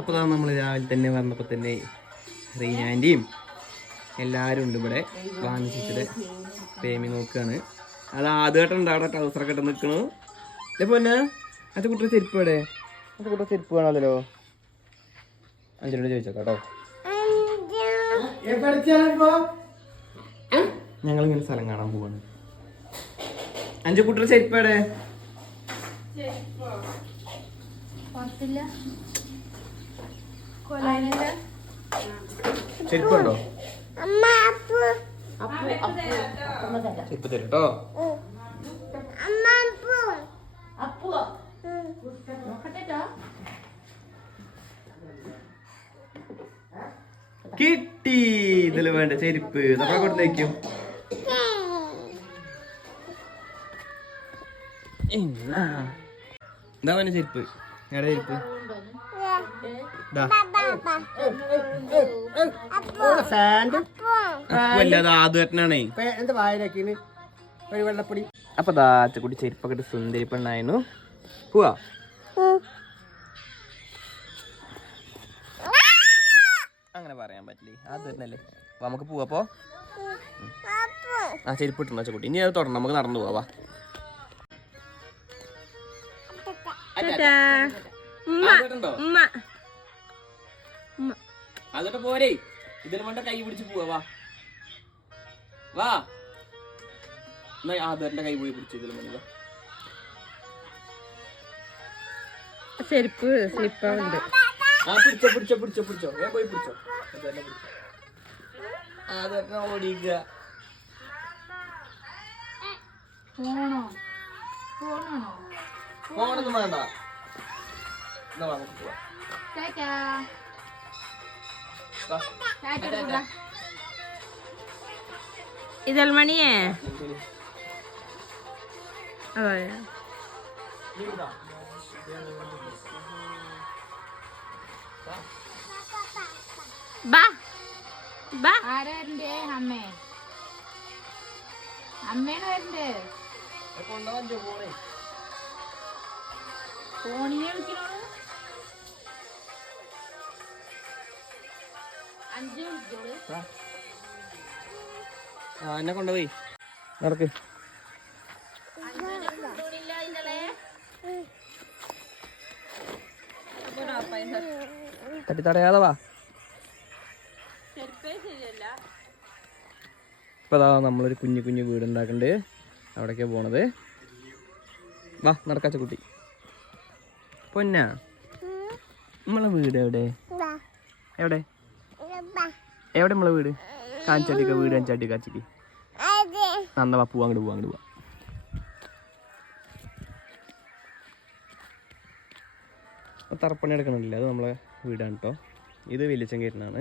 അപ്പോൾ നമ്മൾ രാവിലെ തന്നെ വന്നപ്പോൾ തന്നെ റീനാന്റെയും എല്ലാവരും ഉണ്ട് ഇവിടെ വാങ്ങിച്ചിട്ട് പേമി നോക്കുകയാണ് അത് ആദ്യമായിട്ടുണ്ട് അവിടെ ട്രൗസറൊക്കെ ഇട്ട് നിൽക്കണു ഇതേപോലെ തന്നെ അത് കുട്ടിയുടെ ചെരുപ്പ് ഇവിടെ അത് കുട്ടിയുടെ ചെരുപ്പ് വേണമല്ലോ. അഞ്ചിനോട് ചോദിച്ചോ കേട്ടോ ഞങ്ങൾ ഇങ്ങനെ സ്ഥലം കാണാൻ പോവാണ്. അഞ്ചു കുട്ടിയുടെ ചെരുപ്പ് എവിടെ? കൊലാനില്ല ചെരുപ്പ് തരും കേട്ടോ കിട്ടി. ഇതിൽ വേണ്ട ചെരുപ്പ്. നമ്മളെ കൊടുത്തേക്കും എന്താ വേണ്ട ചെരുപ്പ്? ഞങ്ങളുടെ ചെരുപ്പ്? ദാ. വായനക്കിന്? ഒരു വെള്ളപ്പൊടി. അപ്പൊ ദാച്ചക്കുട്ടി ചെരുപ്പൊക്കെ സുന്ദരി പെണ്ണായിരുന്നു പോവാ. അങ്ങനെ പറയാൻ പറ്റില്ലേ? ആദ്യമായിട്ടല്ലേ അപ്പൊ നമുക്ക് പോവാപ്പോ ആ ചെരുപ്പ് ഇട്ടുണ്ടോ അച്ചക്കുട്ടി ഇനി അത് തുടരണം നമുക്ക് നടന്നു പോവാ ആദ്യമായിട്ടുണ്ടോ അതോട്ട് പോരെ. ഇതിൽ വേണ്ട കൈ പിടിച്ച് പോവാ വാ. വാ. എന്നാ ആധാറിന്റെ കൈ പോയി പിടിച്ചു ഇതിലും വേണ്ടി വാ. ചെരുപ്പ് സ്ലിപ്പറുണ്ട് ആ പിടിച്ചോ പിടിച്ചോ പിടിച്ചോ പിടിച്ചോ. ഞാൻ പോയി പിടിച്ചോ. അതന്നെ പിടിച്ചോ ആധാറിനെ ഓടിക്കുക ഫോണോ ഫോണാണോ ഫോണൊന്നും വേണ്ട. എന്നാ വാ, നമുക്ക് പോവാം. ടാറ്റാ മണിയേ ടാറ്റ ഇതൽമണിയേ ശരി. അതെ. നീ ഇതാ. ബാ. ബാ. ആരാ വരണ്ടേ. ഫോണിനെ വിളിക്കണോളൂ ആ എന്നെ കൊണ്ടുപോയി. നടക്ക്. തട്ടി തടയാതെ വാ. ഇപ്പൊ അതാ നമ്മളൊരു കുഞ്ഞു കുഞ്ഞു വീട് ഉണ്ടാക്കണ്ട് അവിടേക്കാ പോണത്. വാ നടക്കാച്ച കുട്ടി പൊന്നാ? നമ്മളെ വീട് എവിടെ? എവിടെ? എവിടെ നമ്മളെ വീട്? കാഞ്ചാട്ടിക്ക വീട് കാഞ്ചാട്ടി കാച്ചിക്ക് നന്ന വാ പോവാ അങ്ങോട്ട് പോവാ അങ്ങോട്ട് പോവാ. തറപ്പണി എടുക്കണില്ല അത് നമ്മളെ വീടാണ് കേട്ടോ ഇത് വലിയച്ചങ്കേരനാണ്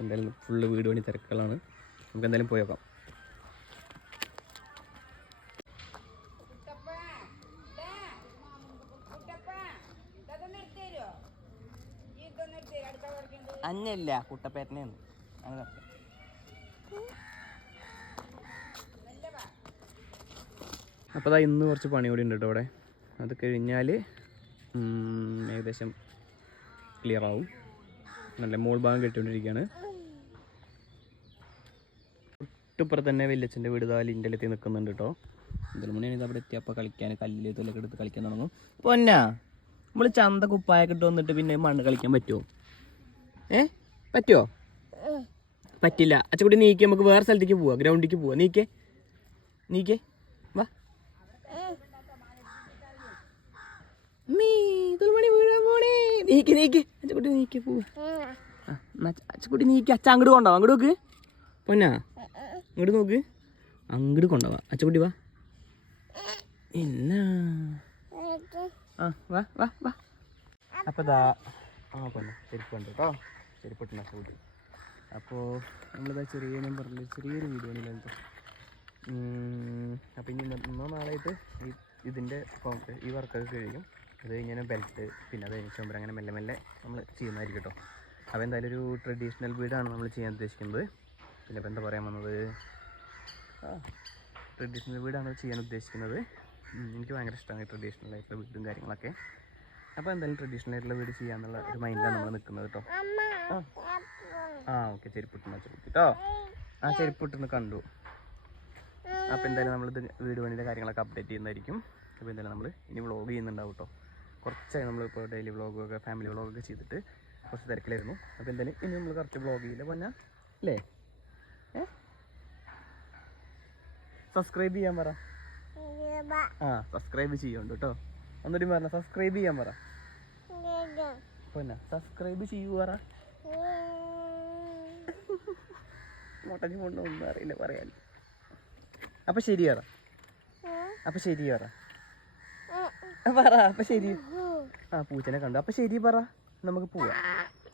എന്തായാലും ഫുള്ള് വീട് പണി തിരക്കുകളാണ്. നമുക്ക് എന്തായാലും പോയി നോക്കാം അഞ്ഞല്ല കുട്ടപ്പേട്ടനെയാണ് അപ്പോൾ അതാ ഇന്ന് കുറച്ച് പണി കൂടി ഉണ്ട് കേട്ടോ അവിടെ. അത് കഴിഞ്ഞാൽ ഏകദേശം ക്ലിയർ ആവും. നല്ല മോൾ ഭാഗം കെട്ടിക്കൊണ്ടിരിക്കുകയാണ്. ഒട്ടിപ്പുറത്ത് തന്നെ വല്യച്ഛന്റെ വീട് ഇതാ ലിന്റെലെത്തി നിൽക്കുന്നുണ്ട് കേട്ടോ. എന്തെങ്കിലും മണിയാണ് ഇത് അവിടെ എത്തിയപ്പോൾ കളിക്കാൻ കല്ലിൽ തൊലൊക്കെ എടുത്ത് കളിക്കാൻ തുടങ്ങും. പൊന്നാ നമ്മൾ ചന്ത കുപ്പായൊക്കെ ഇട്ട് വന്നിട്ട് പിന്നെ മണ്ണ് കളിക്കാൻ പറ്റുമോ? ഏ? പറ്റുമോ പറ്റില്ല. അച്ചക്കുട്ടി നീക്കി നമുക്ക് വേറെ സ്ഥലത്തേക്ക് പോവാ. ഗ്രൗണ്ടിലേക്ക് പോവാം. നീക്കേ. നീക്കേ. വാ. മീ തുളുമണി വീഴാൻ പോണേ നീക്കി നീക്കി. അച്ചക്കുട്ടി നീക്കി പോവാ അച്ചക്കുട്ടി അച്ഛ അങ്ങോട്ട് കൊണ്ടോ അങ്ങോട്ട് നോക്ക്. പൊന്നാ? അങ്ങോട്ട് നോക്ക്. അങ്ങോട്ട് കൊണ്ടോവാ. അച്ചക്കുട്ടി വാ. എന്നാ? ആ വാ വാ വാ. അപ്പൊ ദാ ആ പൊന്നാ. ഉണ്ട് കേട്ടോ ചെരുപ്പിട്ടുണ്ട് അച്ചക്കുട്ടി അപ്പോൾ നമ്മളിതാ ചെറിയ ഞാൻ പറഞ്ഞില്ല ചെറിയൊരു വീഡിയോ ആണ് ഇതിലത്തെ അപ്പോൾ ഇനി ഇന്ന- നാളായിട്ട് ഈ ഇതിന്റെ ഈ വർക്കൊക്കെ കഴിയും. അത് കഴിഞ്ഞാൽ ബെൽറ്റ് പിന്നെ അത് കഴിഞ്ഞ ചുമര് അങ്ങനെ മെല്ലെ മെല്ലെ നമ്മൾ ചെയ്യുന്നതായിരിക്കും കേട്ടോ. അപ്പോൾ എന്തായാലും ഒരു ട്രഡീഷണൽ വീടാണ് നമ്മൾ ചെയ്യാൻ ഉദ്ദേശിക്കുന്നത്. പിന്നെ ഇപ്പോൾ എന്താ പറയാൻ വന്നത്? ട്രഡീഷണൽ വീടാണ് ചെയ്യാൻ ഉദ്ദേശിക്കുന്നത്. എനിക്ക് ഭയങ്കര ഇഷ്ടമാണ് ട്രഡീഷണൽ ആയിട്ടുള്ള വീടും കാര്യങ്ങളൊക്കെ. അപ്പോൾ എന്തായാലും ട്രഡീഷണൽ ആയിട്ടുള്ള വീട് ചെയ്യാന്നുള്ള ഒരു മൈൻഡിലാണ് നമ്മൾ നിൽക്കുന്നത് കേട്ടോ ആ. ഓക്കെ ചെരുപ്പിട്ടുന്ന ചെരുപ്പിട്ടോ. ആ ചെരുപ്പിട്ടെന്ന് കണ്ടു. അപ്പോൾ എന്തായാലും നമ്മളിത് വീട് പണിയുടെ കാര്യങ്ങളൊക്കെ അപ്ഡേറ്റ് ചെയ്യുന്നതായിരിക്കും. അപ്പോൾ എന്തായാലും നമ്മൾ ഇനി വ്ളോഗ് ചെയ്യുന്നുണ്ടാവും കേട്ടോ കുറച്ചായി നമ്മളിപ്പോൾ ഡെയിലി വ്ളോഗൊക്കെ ഫാമിലി വ്ളോഗൊക്കെ ചെയ്തിട്ട് കുറച്ച് തിരക്കിലായിരുന്നു. അപ്പോൾ എന്തായാലും ഇനി നമ്മൾ കുറച്ച് വ്ളോഗ് ചെയ്യില്ല പൊന്ന. അല്ലേ സബ്സ്ക്രൈബ് ചെയ്യാൻ പറ. ആ സബ്സ്ക്രൈബ് ചെയ്യുന്നുണ്ട് കേട്ടോ ഒന്നുകൂടി പറഞ്ഞ സബ്സ്ക്രൈബ് ചെയ്യാൻ പറ. പൊന്ന സബ്സ്ക്രൈബ് ചെയ്യൂ പറ. മുട്ടഞ്ഞു കൊണ്ട് ഒന്നും അറിയില്ല പറയാൻ. അപ്പൊ ശരി പറ. അപ്പൊ ശരി പറ. അപ്പൊ ശരി. ആ പൂച്ചനെ കണ്ടു. അപ്പൊ ശരി പറ. നമുക്ക് പോവാം.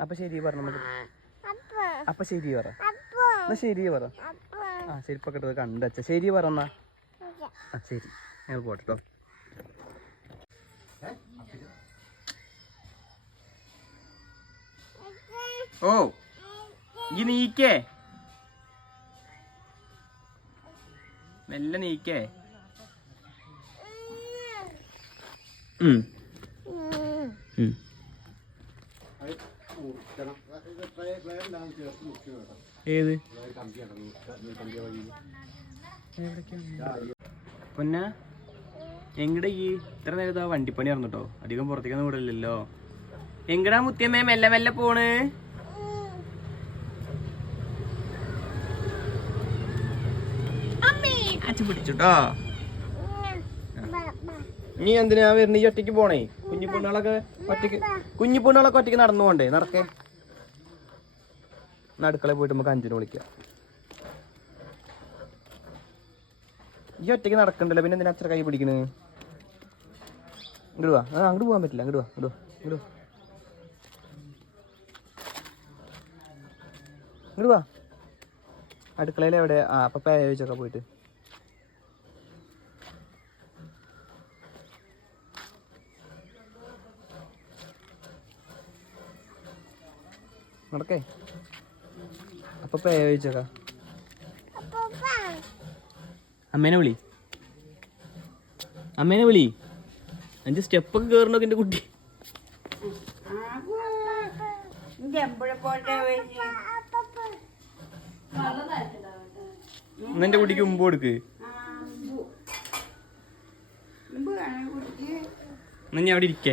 അപ്പൊ ശരി പറ നമുക്ക്. അപ്പൊ. ശരി പറ. എന്നാ ശരി പറ. ആ ശരി ഇട്ടത് കണ്ടച്ച ശരി പറ എന്നാ. ആ ശരി. ഞങ്ങൾ പോട്ടെ ഓ. ഈ നീക്കേ. മെല്ലെ നീക്കേ. ഏത്? പൊന്ന എങ്ങടെ ഈ ഇത്ര നേരത്തെ വണ്ടിപ്പണി ഇറന്നിട്ടോ അധികം പുറത്തേക്കൊന്നും വിടില്ലല്ലോ എങ്ങടാ മുത്തിയമ്മേ മെല്ലെ മെല്ലെ പോണ് അച്ഛൻ പിടിച്ചുട്ടോ? നീ എന്തിനാ വരുന്ന? ഈ ഒറ്റയ്ക്ക് പോണേ? കുഞ്ഞു പെണ്ണുകളൊക്കെ ഒറ്റയ്ക്ക് കുഞ്ഞു പെണ്ണുകളൊക്കെ ഒറ്റയ്ക്ക് നടന്നു പോണ്ടേ? നടക്കേ. അടുക്കളയിൽ പോയിട്ട് നമുക്ക് അഞ്ചിന് വിളിക്കാം. ഈ ഒറ്റയ്ക്ക് നടക്കണ്ടല്ലോ. പിന്നെ എന്തിനാ അത്ര കൈ പിടിക്കണ്? ഇങ്ങോട്ട് വാ. അങ്ങോട്ട് പോകാൻ പറ്റില്ല. അങ്ങോട്ട് വാ. ഇങ്ങോട്ട് ഇങ്ങോട്ട് വാ. ഇങ്ങോട്ട് വാ. അടുക്കളയിൽ എവിടെ? ആ അപ്പൊ പേ ചോദിച്ചൊക്കെ പോയിട്ട്. നടക്കേ അപ്പൊ ചോദിച്ചോക്കാ? അമ്മേനെ വിളി. അമ്മേനെ വിളി. അഞ്ച് സ്റ്റെപ്പൊക്കെ കയറണൊക്കെ എന്റെ കുട്ടി? എന്നെ കുട്ടിക്ക് മുമ്പ് കൊടുക്ക്. എന്നാ ഞാൻ അവിടെ ഇരിക്കേ.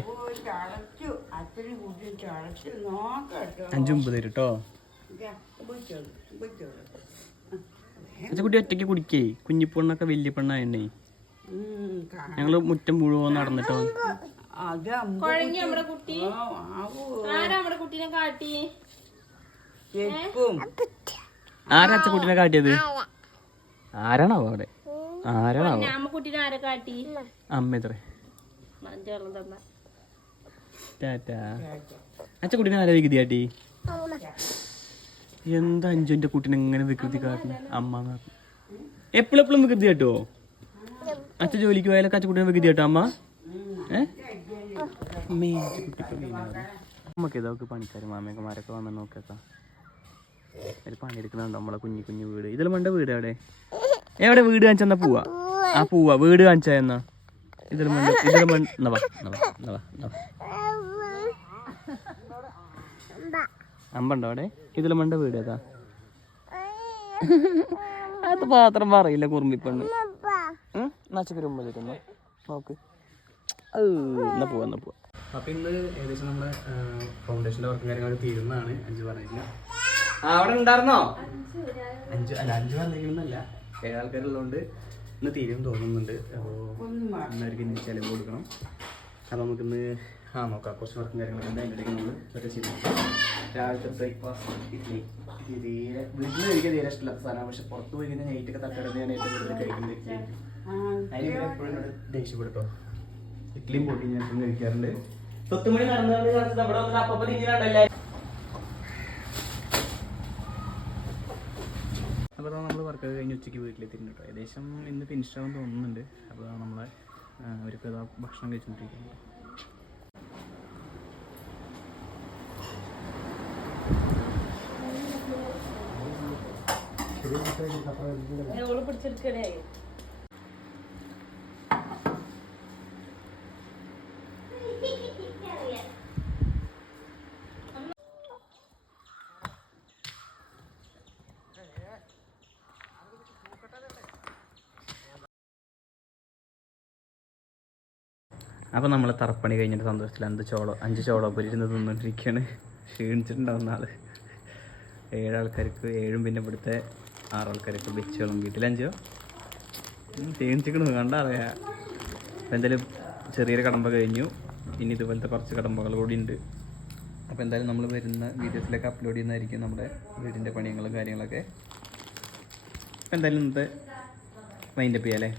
തരും കേട്ടോ അച്ഛൻ കുട്ടി ഒറ്റയ്ക്ക് കുടിക്കേ. കുഞ്ഞിപ്പെണ്ണൊക്കെ വലിയ പെണ്ണായിരുന്നേ ഞങ്ങൾ മുറ്റം മുഴുവൻ നടന്നിട്ടോ. കുഴങ്ങി നമ്മുടെ കുട്ടി? ആരാ നമ്മുടെ കുട്ടീനെ കാട്ടി? ആരാ അച്ഛൻ കുട്ടീനെ കാട്ടിയത്? ആരാണോ അവിടെ? ആരാണാവോ? അമ്മ കുട്ടീനെ ആരെ കാട്ടി? അമ്മ എത്ര ടാറ്റാ അച്ഛൻ കുട്ടീനെ ആരാ വികൃതി കാട്ടി എന്താ അഞ്ചുന്റെ കുട്ടീനെ എങ്ങനെ വികൃതി കാട്ടുന്ന? അമ്മ എപ്പോഴെപ്പോഴും വികൃതി കാട്ടുവോ അച്ഛൻ ജോലിക്ക് പോയാലൊക്കെ അച്ഛൻ കുട്ടീനെ വികൃതി കാട്ടോ? അമ്മ? ഏ? അമ്മേ, അച്ഛൻ കുട്ടിക്ക് വീണതാണ്. അമ്മയ്ക്ക് ഇതൊക്കെ പണിക്കാരും മാമേക്കന്മാരൊക്കെ വന്ന് നോക്കാം ഒരു പണിയെടുക്കുന്നുണ്ടോ നമ്മളെ കുഞ്ഞു കുഞ്ഞു വീട്? ഇതിൽ മണ്ട വീട് എവിടെ എവിടെ വീട് കാണിച്ചെന്നാ പോവാ? ആ പോവാ. വീട് കാണിച്ചാ എന്നാ? ഇതിൽ മണ്ട ഇതിൽ മണ്ട വാ, എന്നാ വാ, എന്നാ വാ, എന്നാ വാ. അമ്പണ്ടോ അവിടെ? ഇതിൽ മണ്ട വീട് ഏതാ? അത് മാത്രം പറയില്ല കുറുമ്പിപ്പെണ്ണ്. നച്ചക്കൊരു മുമ്പ് തരുന്നു നോക്ക്. എന്നാ പോവാ എന്നാ പോവാ. അപ്പൊ ഇന്ന് ഏകദേശം നമ്മുടെ ഫൗണ്ടേഷന്റെ വർക്കും കാര്യങ്ങളൊക്കെ തീരുന്നതാണ് അഞ്ചു പറഞ്ഞില്ല ആ അവിടെ ഉണ്ടായിരുന്നോ? അഞ്ചു അല്ല അഞ്ചു പറഞ്ഞിരിക്കുന്നല്ല ഏഴാൾക്കാരുള്ളതുകൊണ്ട് ഇന്ന് തീരും തോന്നുന്നുണ്ട്. അപ്പോൾ ഇന്നവർക്ക് ചെലവ് ചിലവ് കൊടുക്കണം. നമുക്ക് നമുക്കിന്ന് ആ നോക്കാം. കുറച്ച് വർക്കും കാര്യങ്ങളൊക്കെ ഉണ്ട്. അതിന്റെ ഇടയ്ക്ക് നമ്മൾ ഇതൊക്കെ ചെയ്തു രാവിലത്തെ ബ്രേക്ക്ഫാസ്റ്റ് ഇഡ്ഡലി തീരെ വീട്ടിൽ കഴിക്കാൻ തീരെ ഇഷ്ടമില്ലാത്ത സാധനമാണ്. പക്ഷെ പുറത്ത് പോയി കഴിഞ്ഞാൽ നൈറ്റൊക്കെ തട്ടിടന്ന് ഞാൻ ഏറ്റവും കൂടുതൽ കഴിക്കുന്നത് ഇഡ്ഡലി അതിന് എപ്പോഴും ദേഷ്യപ്പെടുത്തോ ഇഡ്ഡലിയും പൊട്ടി ഞാൻ എപ്പോഴും കഴിക്കാറുണ്ട്. തൊത്തുമണി നടന്നുകൊണ്ട് നമ്മുടെ വന്നിട്ട് അപ്പൊ തിരിഞ്ഞിട്ടുണ്ടല്ലേ അപ്പോൾ നമ്മൾ വർക്ക് കഴിഞ്ഞ് ഉച്ചയ്ക്ക് വീട്ടിലെത്തിയിട്ടുണ്ട് കേട്ടോ. ഏകദേശം ഇന്ന് ഫിനിഷ് ആവാൻ തോന്നുന്നുണ്ട്. അപ്പോൾ നമ്മളെ ഒരു ഭക്ഷണം കഴിച്ചുകൊണ്ടിരിക്കുന്നത് പിടിച്ചെടുക്കണേ. അപ്പോൾ നമ്മൾ തറപ്പണി കഴിഞ്ഞിട്ട് സന്തോഷത്തിൽ അഞ്ച് ചോളോ അഞ്ച് ചോളോ പൊരി ഇരുന്ന് ക്ഷീണിച്ചിട്ടുണ്ടാവുന്ന ആൾ ഏഴാൾക്കാർക്ക് ഏഴും പിന്നെ ഇവിടുത്തെ ആറാൾക്കാർക്ക് വെച്ച് വിളമ്പിയിട്ടില്ല അഞ്ചോ ക്ഷീണിച്ചിക്കണു കണ്ടറിയാം എന്തായാലും ചെറിയൊരു കടമ്പ കഴിഞ്ഞു. ഇനി ഇതുപോലത്തെ കുറച്ച് കടമ്പകൾ കൂടി ഉണ്ട്. അപ്പോൾ എന്തായാലും നമ്മൾ വരുന്ന വീഡിയോസിലൊക്കെ അപ്ലോഡ് ചെയ്യുന്നതായിരിക്കും നമ്മുടെ വീടിന്റെ പണികളും കാര്യങ്ങളൊക്കെ. അപ്പോൾ എന്തായാലും ഇന്നത്തെ മൈൻഡപ്പ് ചെയ്യാം അല്ലേ?